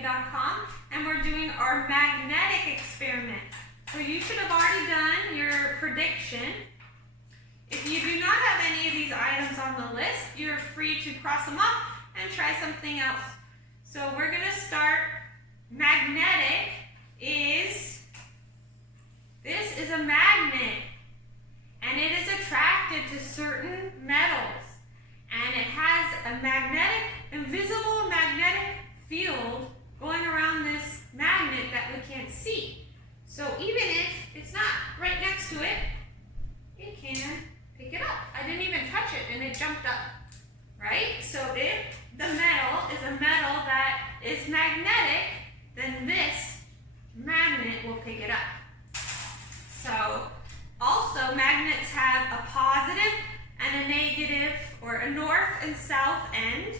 PreK.com, and we're doing our magnetic experiment. So you should have already done your prediction. If you do not have any of these items on the list, you're free to cross them off and try something else. So we're going to start. Magnetic is, this is a magnet, and it is attracted to certain metals, and it has a magnetic, invisible magnetic field going around this magnet that we can't see. So even if it's not right next to it, it can pick it up. I didn't even touch it and it jumped up, right? So if the metal is a metal that is magnetic, then this magnet will pick it up. So also magnets have a positive and a negative, or a north and south end,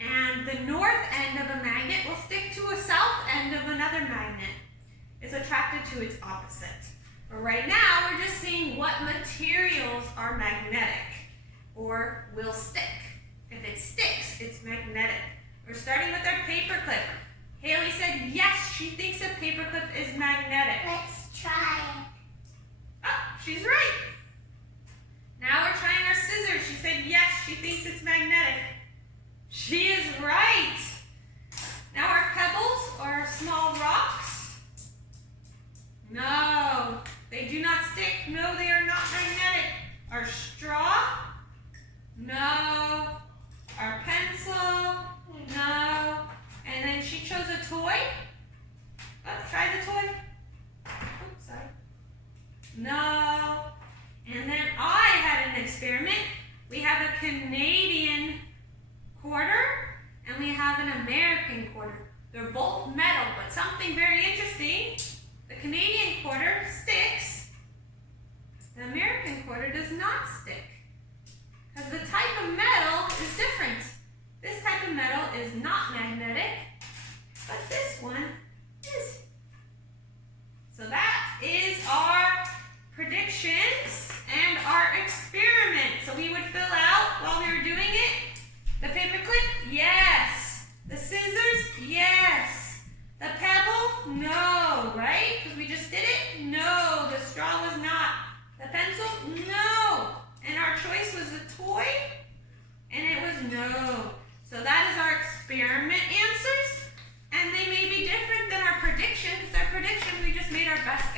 and the north end of a magnet will stick to a south end of another magnet. It's attracted to its opposite. But right now we're just seeing what materials are magnetic or will stick. If it sticks, it's magnetic. We're starting with our paperclip. Haley said yes, she thinks a paperclip is magnetic. Let's try it. Oh, she's right. Now we're trying our scissors. She said yes, she thinks it's magnetic. She is right. Now our pebbles, or small rocks. No, they do not stick. No, they are not magnetic. Our straw. No. Our pencil. No. And then she chose a toy. Oh, try the toy. Oops, sorry. No. And then I had an experiment. We have a Canadian quarter and we have an American quarter. They're both metal, but something very interesting. The Canadian quarter sticks. The American quarter does not stick. Because the type of metal is different. This type of metal is not magnetic, but this one is. So that is our predictions and our experiment. So we would fill out while we were doing it. The paperclip, yes. The scissors, yes. The pebble, no, right? Because we just did it? No, the straw was not. The pencil, no. And our choice was the toy, and it was no. So that is our experiment answers, and they may be different than our prediction, because our prediction, we just made our best guess.